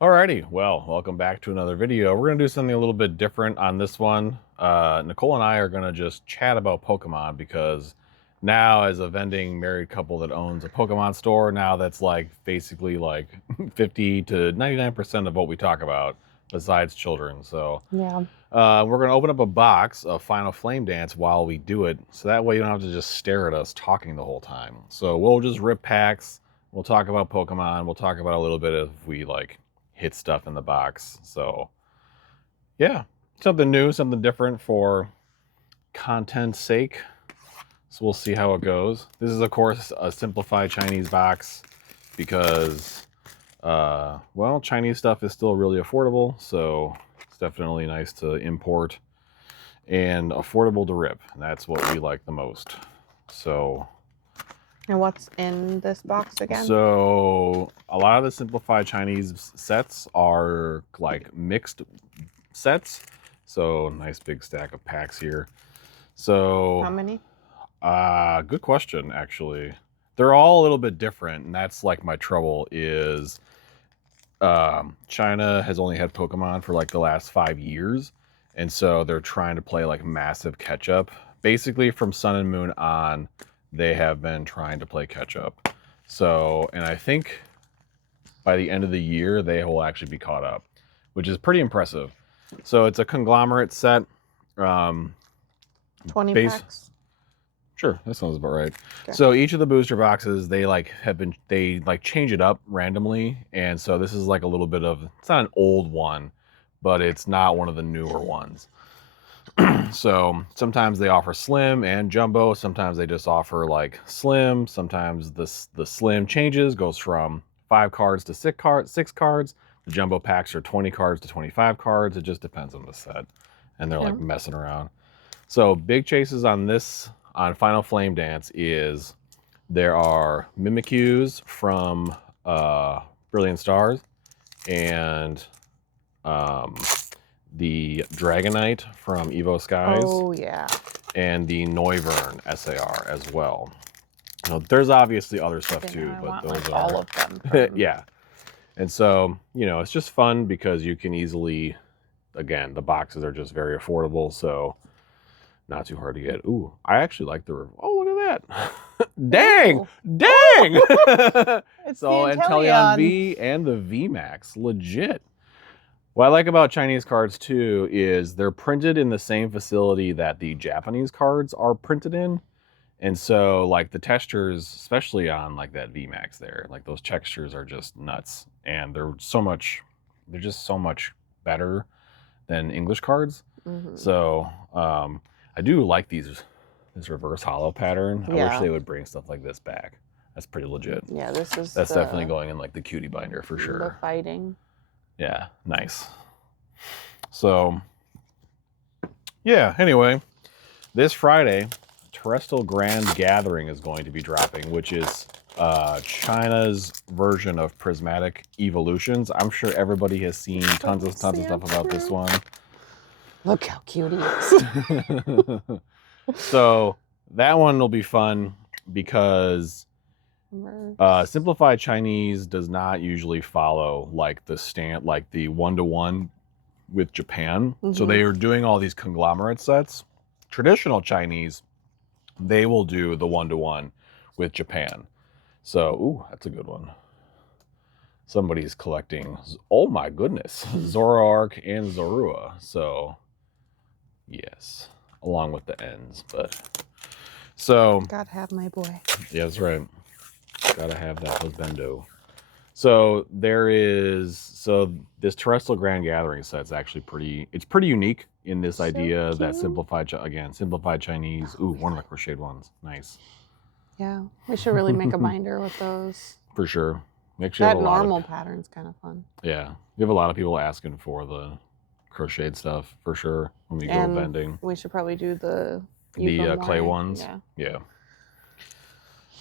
Alrighty, well, welcome back to another video. We're going to do something a little bit different on this one. Nicole and I are going to just chat about Pokemon because now, as a vending married couple that owns a Pokemon store, now that's like basically like 50 to 99% of what we talk about besides children. So Yeah. we're going to open up a box of Final Flame Dance while we do it. So that way you don't have to just stare at us talking the whole time. So we'll just rip packs. We'll talk about Pokemon. We'll talk about a little bit if we like hit stuff in the box. So yeah, something new, something different for content's sake. So we'll see how it goes. This is of course a simplified Chinese box because well, Chinese stuff is still really affordable, so it's definitely nice to import and affordable to rip. And that's what we like the most. So And what's in this box again? So a lot of the simplified Chinese sets are like mixed sets. So nice big stack of packs here. So How many? Good question, actually. They're all a little bit different, and that's like my trouble is China has only had Pokemon for like the last 5 years, and so they're trying to play like massive catch up. Basically from Sun and Moon on, they have been trying to play catch up. So, and I think by the end of the year, they will actually be caught up, which is pretty impressive. So it's a conglomerate set. 20 packs? Sure, that sounds about right. Okay. So each of the booster boxes, they change it up randomly. And so this is like a little bit of, it's not an old one, but it's not one of the newer ones. So sometimes they offer slim and jumbo. Sometimes they just offer like slim. Sometimes the slim changes, goes from 5 cards to 6 cards. The jumbo packs are 20 cards to 25 cards. It just depends on the set. And they're like messing around. So big chases on this, on Final Flame Dance, is there are Mimikyus from Brilliant Stars and the Dragonite from Evo Skies. Oh, yeah. And the Noivern SAR as well. Now, there's obviously other stuff too, but those like are all of them. yeah. And so, you know, it's just fun because you can easily, again, the boxes are just very affordable, so not too hard to get. Ooh, I actually like the, oh, look at that. Dang! Ooh. Dang! It's so, the Inteleon V and the VMAX, legit. What I like about Chinese cards too is they're printed in the same facility that the Japanese cards are printed in. And so like the textures, especially on like that VMAX there, like those textures are just nuts. And they're just so much better than English cards. Mm-hmm. So I do like this reverse hollow pattern. I wish they would bring stuff like this back. That's pretty legit. Yeah, that's definitely going in like the cutie binder for sure. The fighting. Yeah, nice. So, yeah, anyway, this Friday, Terrestrial Grand Gathering is going to be dropping, which is China's version of Prismatic Evolutions. I'm sure everybody has seen tons of stuff about this one. Look how cute he is. So, that one will be fun because Simplified Chinese does not usually follow like the one-to-one with Japan. Mm-hmm. So they are doing all these conglomerate sets. Traditional Chinese, they will do the one-to-one with Japan. So, ooh, that's a good one. Somebody's collecting, oh my goodness, Zoroark and Zorua. So, yes, along with the ends, but so. Gotta have my boy. Yeah, that's right. Gotta have that husbando. So this Terrestrial Grand Gathering set's actually pretty unique in this idea that simplified Chinese. Ooh, one of the crocheted ones. Nice. Yeah, we should really make a binder with those. For sure. Make sure that normal pattern's kind of fun. Yeah, we have a lot of people asking for the crocheted stuff for sure when we go vending. We should probably do the clay ones. Yeah.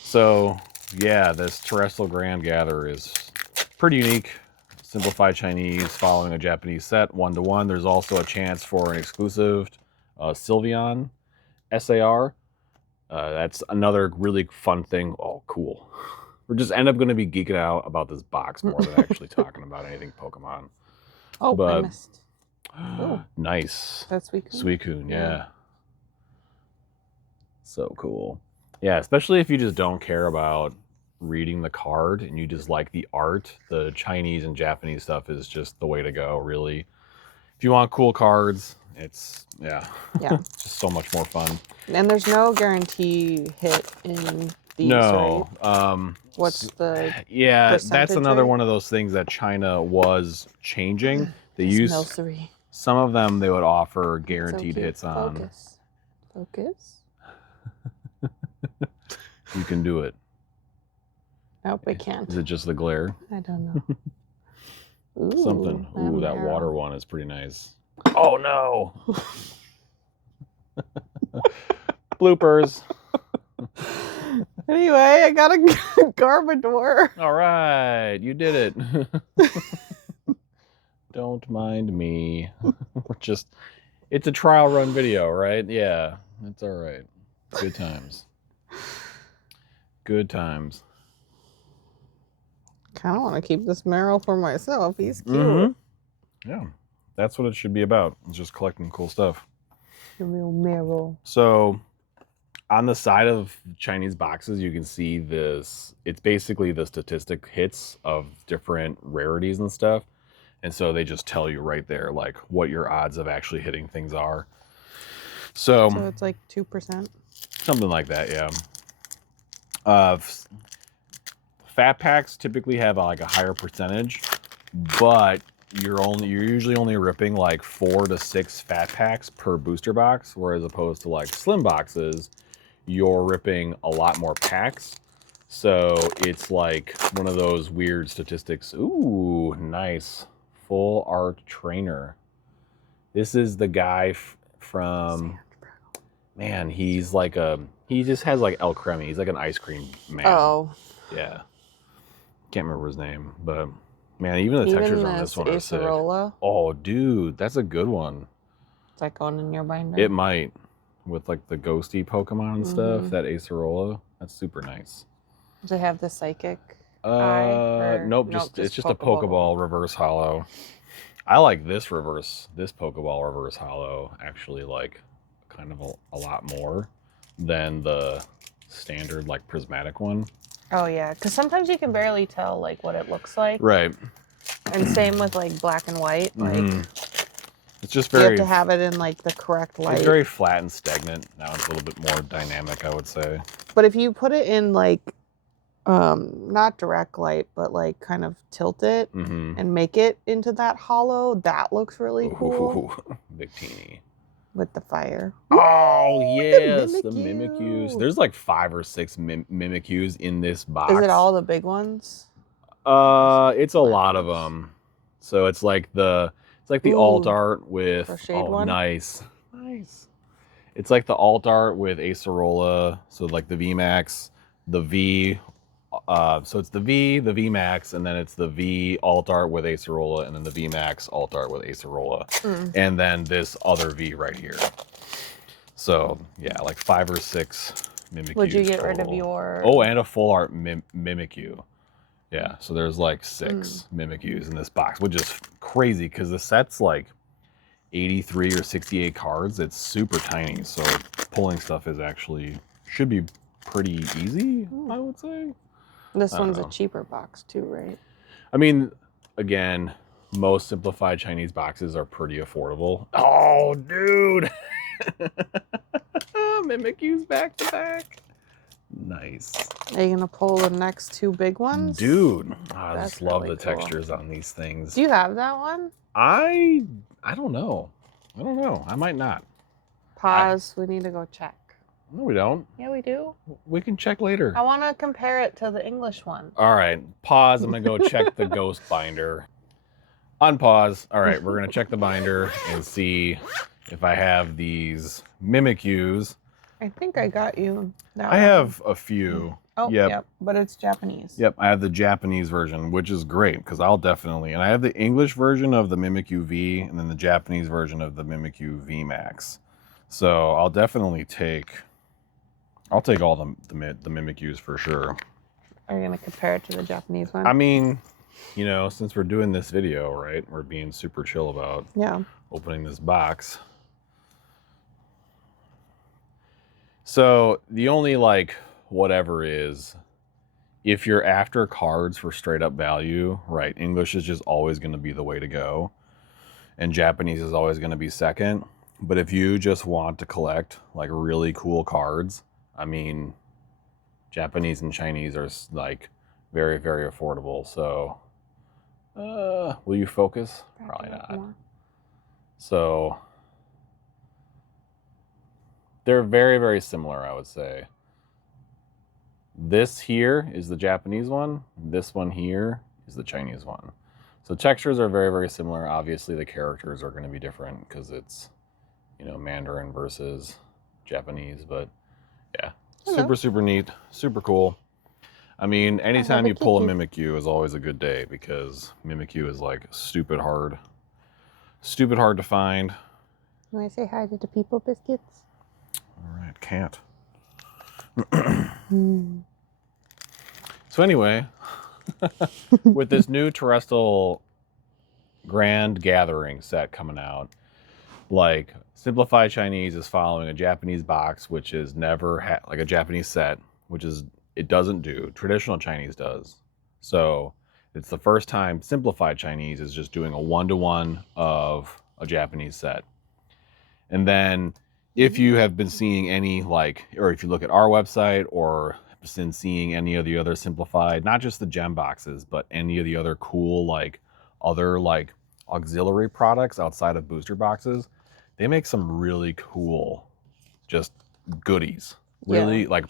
So yeah, this Terrestrial Grand Gather is pretty unique. Simplified Chinese following a Japanese set, one-to-one. There's also a chance for an exclusive Sylveon SAR. That's another really fun thing. Oh, cool. We're just end up going to be geeking out about this box more than actually talking about anything Pokemon. Oh, I But missed. Oh, nice. that's Suicune. Suicune, yeah. So cool. Yeah, especially if you just don't care about reading the card and you just like the art, the Chinese and Japanese stuff is just the way to go, really. If you want cool cards, it's just so much more fun. And there's no guarantee hit in these, No. right? What's the that's another rate? one of those things that China was changing. They It's used Milcery. some of them they would offer guaranteed so hits on. Focus. You can do it. Nope, I can't. Is it just the glare? I don't know. Ooh, Something. Ooh, that arrow. water one is pretty nice. Oh no! Bloopers. Anyway, I got a Garbodor. All right, you did it. Don't mind me. It's a trial run video, right? Yeah, it's all right. Good times. Good times. Kind of want to keep this Meryl for myself. He's cute. Mm-hmm. Yeah, that's what it should be about. It's just collecting cool stuff. The real Meryl. So, on the side of Chinese boxes, you can see this. It's basically the statistic hits of different rarities and stuff. And so they just tell you right there, like, what your odds of actually hitting things are. So it's like 2%? Something like that, yeah. Fat packs typically have like a higher percentage, but you're usually only ripping like 4 to 6 fat packs per booster box, whereas opposed to like slim boxes, you're ripping a lot more packs. So it's like one of those weird statistics. Ooh, nice. Full art trainer. This is the guy from, man, he's like he just has like El Creme. He's like an ice cream man. Oh. Yeah. Can't remember his name, but man, even the textures on this one are sick. Oh, dude, that's a good one. Is that going in your binder? It might. With like the ghosty Pokemon and stuff, that Acerola, that's super nice. Does it have the psychic eye? Nope, it's just a Pokeball reverse hollow. I like this Pokeball reverse hollow actually like kind of a lot more than the standard like prismatic one. Oh yeah, because sometimes you can barely tell like what it looks like. Right. And same with like black and white. Like it's just very. You have to have it in like the correct light. It's very flat and stagnant. Now it's a little bit more dynamic, I would say. But if you put it in like, not direct light, but like kind of tilt it and make it into that hollow, that looks really cool. Big teeny. With the fire. Oh, yes, the Mimikyus. There's like 5 or 6 Mimikyus in this box. Is it all the big ones? It's a lot of them. So it's like the alt art with one? Nice. It's like the alt art with Acerola, so like the VMAX, the V. So it's the VMAX, and then it's the V alt art with Acerola, and then the VMAX alt art with Acerola, and then this other V right here. So yeah, like 5 or 6 Mimikyus. Would you get rid of your? Oh, and a full art Mimikyu. Yeah, so there's like 6 Mimikyus in this box, which is crazy because the set's like 83 or 68 cards. It's super tiny, so pulling stuff should be pretty easy, I would say. This one's a cheaper box too, right? I mean, again, most simplified Chinese boxes are pretty affordable. Oh, dude! Mimikyu's back to back. Nice. Are you gonna pull the next 2 big ones? Dude, I just love the textures on these things. Do you have that one? I don't know. I might not. Pause. We need to go check. No, we don't. Yeah, we do. We can check later. I want to compare it to the English one. All right. Pause. I'm going to go check the ghost binder. Unpause. All right. We're going to check the binder and see if I have these Mimikyus. I think I got you that I have a few. Oh, yep. But it's Japanese. Yep. I have the Japanese version, which is great because I'll definitely... And I have the English version of the Mimikyu V and then the Japanese version of the Mimikyu V Max. So I'll definitely take... I'll take all the Mimikyus for sure. Are you gonna compare it to the Japanese one? I mean, you know, since we're doing this video, right, we're being super chill about opening this box. So the only like whatever is, if you're after cards for straight up value, right, English is just always going to be the way to go, and Japanese is always going to be second. But if you just want to collect like really cool cards, I mean, Japanese and Chinese are like very, very affordable. So will you focus? Probably not. So they're very, very similar, I would say. This here is the Japanese one. This one here is the Chinese one. So textures are very, very similar. Obviously, the characters are going to be different because it's, you know, Mandarin versus Japanese. But yeah, super, super neat, super cool. I mean, anytime you pull a Mimikyu is always a good day because Mimikyu is like stupid hard to find. You want to say hi to the people, Biscuits? All right, can't. So anyway, with this new terrestrial grand gathering set coming out, like Simplified Chinese is following a Japanese box, which is never had like a Japanese set, which is it doesn't do. Traditional Chinese does. So it's the first time Simplified Chinese is just doing a 1-to-1 of a Japanese set. And then if you have been seeing any like, or if you look at our website or been seeing any of the other simplified, not just the gem boxes, but any of the other cool like other like auxiliary products outside of booster boxes, they make some really cool just goodies. Really like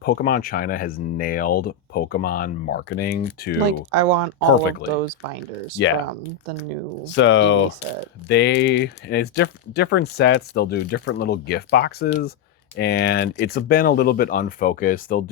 Pokemon China has nailed Pokemon marketing to like I want all of those binders from the new so set. And it's different sets. They'll do different little gift boxes, and it's been a little bit unfocused. They'll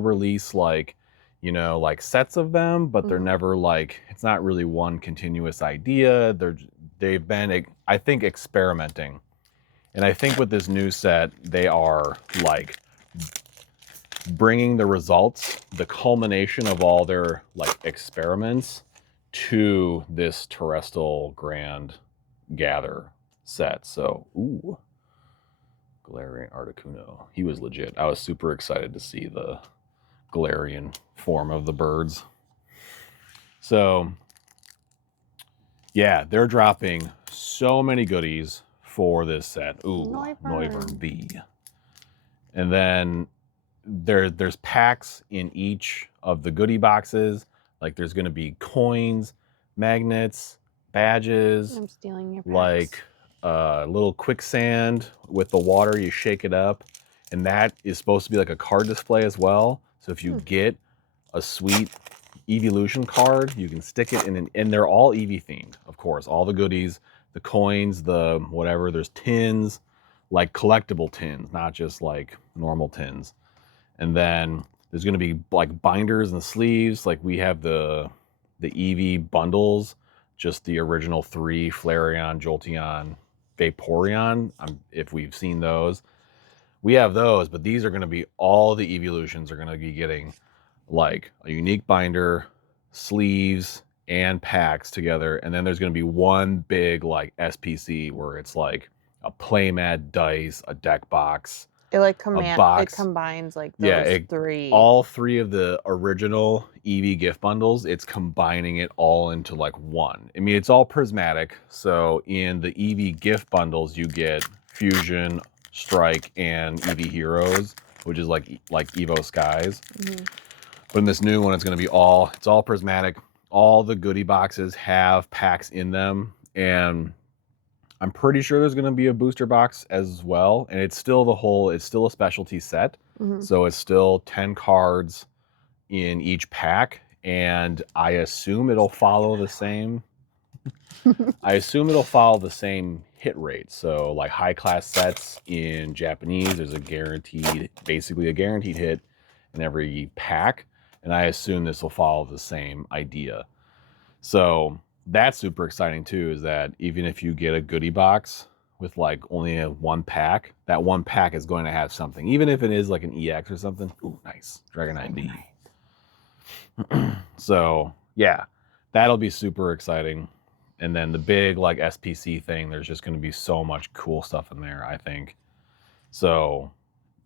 release like, you know, like sets of them, but they're never like, it's not really one continuous idea. They've been, I think, experimenting. And I think with this new set, they are like bringing the results, the culmination of all their like experiments to this terrestrial grand gather set. So, ooh, Galarian Articuno. He was legit. I was super excited to see the Galarian form of the birds. So, yeah, they're dropping so many goodies for this set. Ooh, Noivern V. And then there's packs in each of the goodie boxes. Like there's going to be coins, magnets, badges. I'm stealing your packs. Like little quicksand with the water, you shake it up. And that is supposed to be like a card display as well. So if you get a sweet Evolution card, you can stick it in and they're all Eevee themed, of course. All the goodies, the coins, the whatever, there's tins, like collectible tins, not just like normal tins. And then there's going to be like binders and sleeves. Like we have the Eevee bundles, just the original 3, Flareon, Jolteon, Vaporeon. If we've seen those, we have those, but these are going to be all the Evolutions are going to be getting like a unique binder, sleeves, and packs together. And then there's going to be one big like SPC where it's like a playmat dice, a deck box. It like it combines like those three. All 3 of the original Eevee gift bundles, it's combining it all into like one. I mean, it's all prismatic. So in the Eevee gift bundles, you get Fusion, Strike, and Eevee Heroes, which is like Evo Skies. But in this new one, it's going to be it's all prismatic. All the goodie boxes have packs in them. And I'm pretty sure there's going to be a booster box as well. And it's still it's still a specialty set. So it's still 10 cards in each pack. And I assume it'll follow the same. Hit rate. So like high class sets in Japanese, there's basically a guaranteed hit in every pack. And I assume this will follow the same idea. So that's super exciting too, is that even if you get a goodie box with like only one pack, that one pack is going to have something. Even if it is like an EX or something. Ooh, nice. Dragonite V. So yeah, that'll be super exciting. And then the big like SPC thing, there's just going to be so much cool stuff in there, I think. So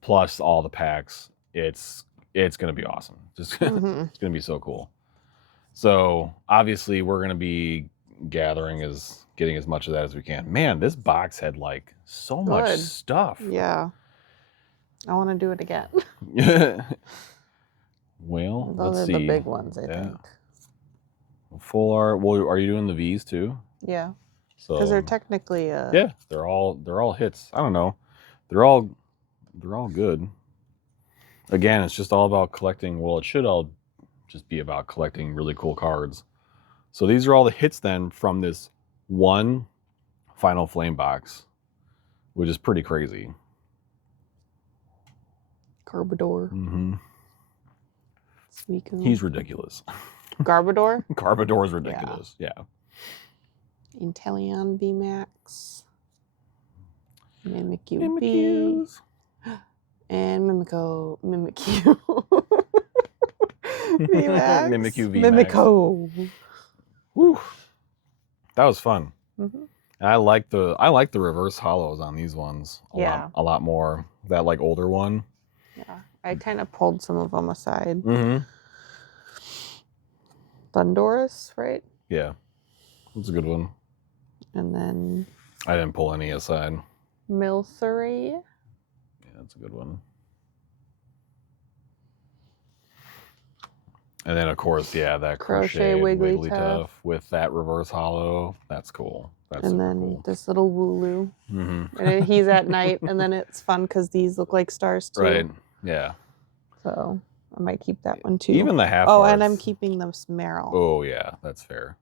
plus all the packs, it's going to be awesome. Just it's going to be so cool. So obviously we're going to be getting as much of that as we can. Man, this box had like so much stuff. Yeah. I want to do it again. Well, those let's are see. The big ones, I think. Full art. Well, are you doing the V's too? Yeah. So because they're technically yeah, they're all hits. I don't know. They're all good. Again, it's just all about collecting. Well, it should all just be about collecting really cool cards. So these are all the hits then from this one Final Flame box, which is pretty crazy. Garbodor. Mm-hmm. Suicune. He's ridiculous. Garbodor? Garbodor's ridiculous. Yeah. Inteleon VMAX. Mimikyu V. And Mimikyu. VMAX. Mimikyu V. Mimiko. Woo. That was fun. Mm-hmm. I like the reverse hollows on these ones a lot more. That like older one. Yeah, I kind of pulled some of them aside. Mm-hmm. Thundoris, right? Yeah, that's a good one. And then I didn't pull any aside. Milcery. Yeah, that's a good one. And then of course, yeah, that Crochet Wigglytuff with that reverse hollow. That's cool. That's and then cool. This little Wooloo. Mm-hmm. And he's at night, and then it's fun because these look like stars too. Right. Yeah. So I might keep that one too. Even the half. Oh, and I'm keeping the Meryl. Oh yeah, that's fair.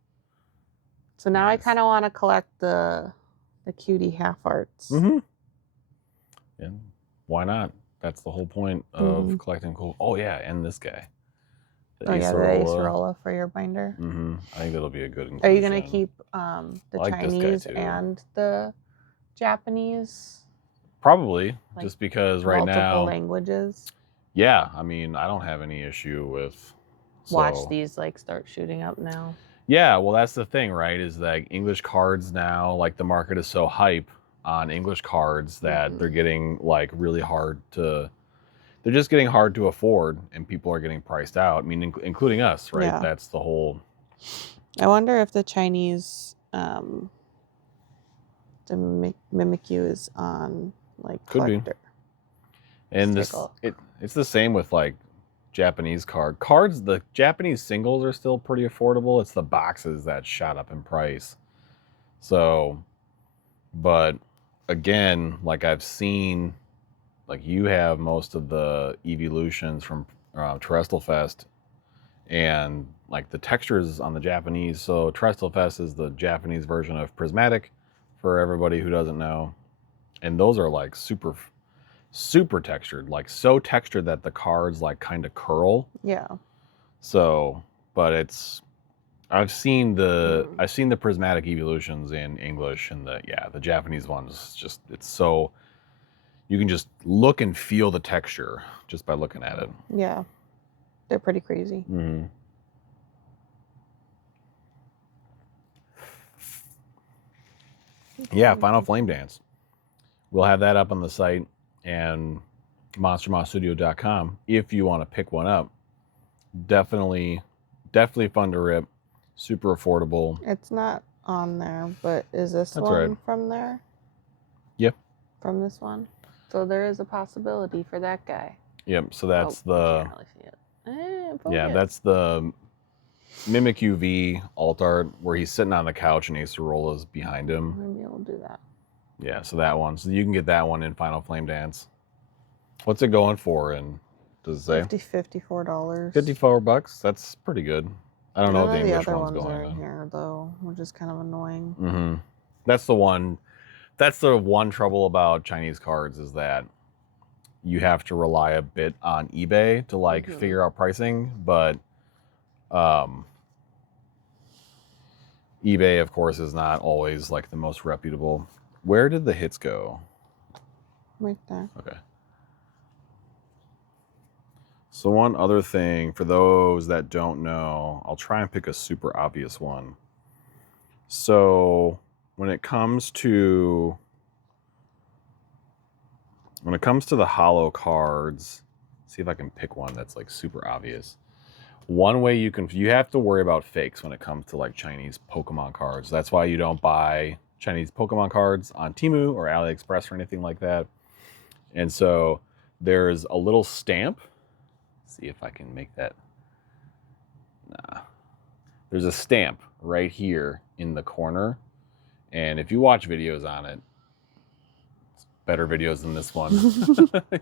So now I kind of want to collect the cutie half arts. Mm-hmm. Yeah. Why not? That's the whole point of collecting cool. Oh yeah, and this guy. The Acerola for your binder. Mm-hmm. I think that'll be a good inclusion. Are you gonna keep the Chinese and the Japanese? Probably, just because right now multiple languages. Yeah, I mean, I don't have any issue with. Watch these like start shooting up now. Yeah, well, that's the thing, right? Is that English cards now, like the market is so hype on English cards that they're getting like really hard to. They're just getting hard to afford, and people are getting priced out. I mean, including us, right? Yeah. That's the whole. I wonder if the Chinese, the Mimikyu is on like collector. Could be. And it's the same with like Japanese cards. The Japanese singles are still pretty affordable. It's the boxes that shot up in price. So, but again, like I've seen. Like you have most of the evolutions from Terrestrial Fest, and like the textures on the Japanese. So Terrestrial Fest is the Japanese version of Prismatic, for everybody who doesn't know, and those are like super textured, like so textured that the cards like kind of curl. Yeah. So, but I've seen the Prismatic evolutions in English, and the Japanese ones just it's so. You can just look and feel the texture just by looking at it. Yeah. They're pretty crazy. Mm-hmm. Yeah, Final Flame Dance. We'll have that up on the site and monstermosstudio.com if you want to pick one up. Definitely fun to rip. Super affordable. It's not on there, but is this one from there? Yep. From this one? So there is a possibility for that guy. Yep. So that's can't really see it. That's the Mimikyu V alt art where he's sitting on the couch and Acerola's behind him. Maybe we'll do that. Yeah. So that one. So you can get that one in Final Flame Dance. What's it going for? And does it say $54? $54. That's pretty good. I don't know if the English other one's ones going are in here though, which is kind of annoying. Mm-hmm. That's the one. That's the one trouble about Chinese cards is that you have to rely a bit on eBay to like figure out pricing, but eBay, of course, is not always like the most reputable. Where did the hits go? Right there. Okay. So one other thing, for those that don't know, I'll try and pick a super obvious one. So when it comes to the holo cards, see if I can pick one that's like super obvious. One way you have to worry about fakes when it comes to like Chinese Pokemon cards. That's why you don't buy Chinese Pokemon cards on Temu or AliExpress or anything like that. And so there's a little stamp. See if I can make that. Nah. There's a stamp right here in the corner. And if you watch videos on it, better videos than this one,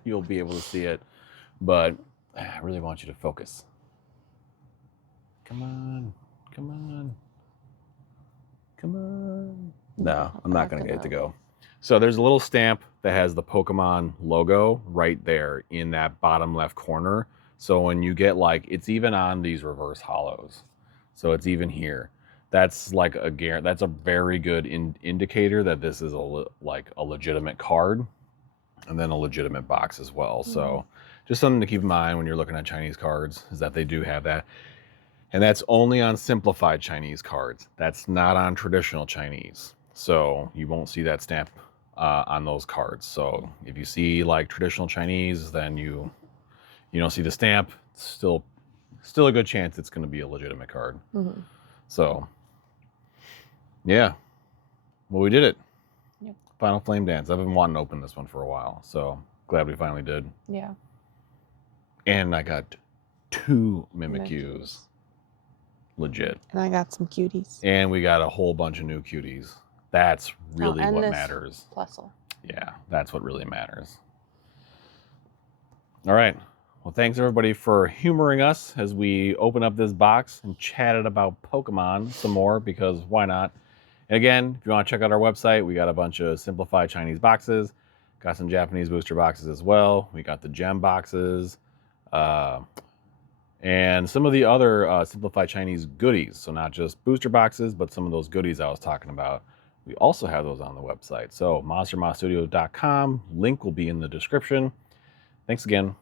you'll be able to see it. But I really want you to focus. Come on. Come on. Come on. No, I'm not going to get it to go. So there's a little stamp that has the Pokemon logo right there in that bottom left corner. So when you get like, it's even on these reverse holos. So it's even here. That's like that's a very good indicator that this is like a legitimate card, and then a legitimate box as well. Mm-hmm. So just something to keep in mind when you're looking at Chinese cards is that they do have that. And that's only on simplified Chinese cards. That's not on traditional Chinese. So you won't see that stamp on those cards. So if you see like traditional Chinese, then you don't see the stamp. Still a good chance it's going to be a legitimate card. Mm-hmm. So yeah, well, we did it. Yep. Final Flame Dance. I've been wanting to open this one for a while, so glad we finally did. Yeah. And I got 2 Mimikyus. Legit. And I got some cuties. And we got a whole bunch of new cuties. That's really what matters. Plusle. Yeah, that's what really matters. All right. Well, thanks everybody for humoring us as we open up this box and chatted about Pokemon some more, because why not? And again, if you want to check out our website, we got a bunch of simplified Chinese boxes. Got some Japanese booster boxes as well. We got the gem boxes. And some of the other simplified Chinese goodies. So not just booster boxes, but some of those goodies I was talking about. We also have those on the website. So monstermodstudio.com. Link will be in the description. Thanks again.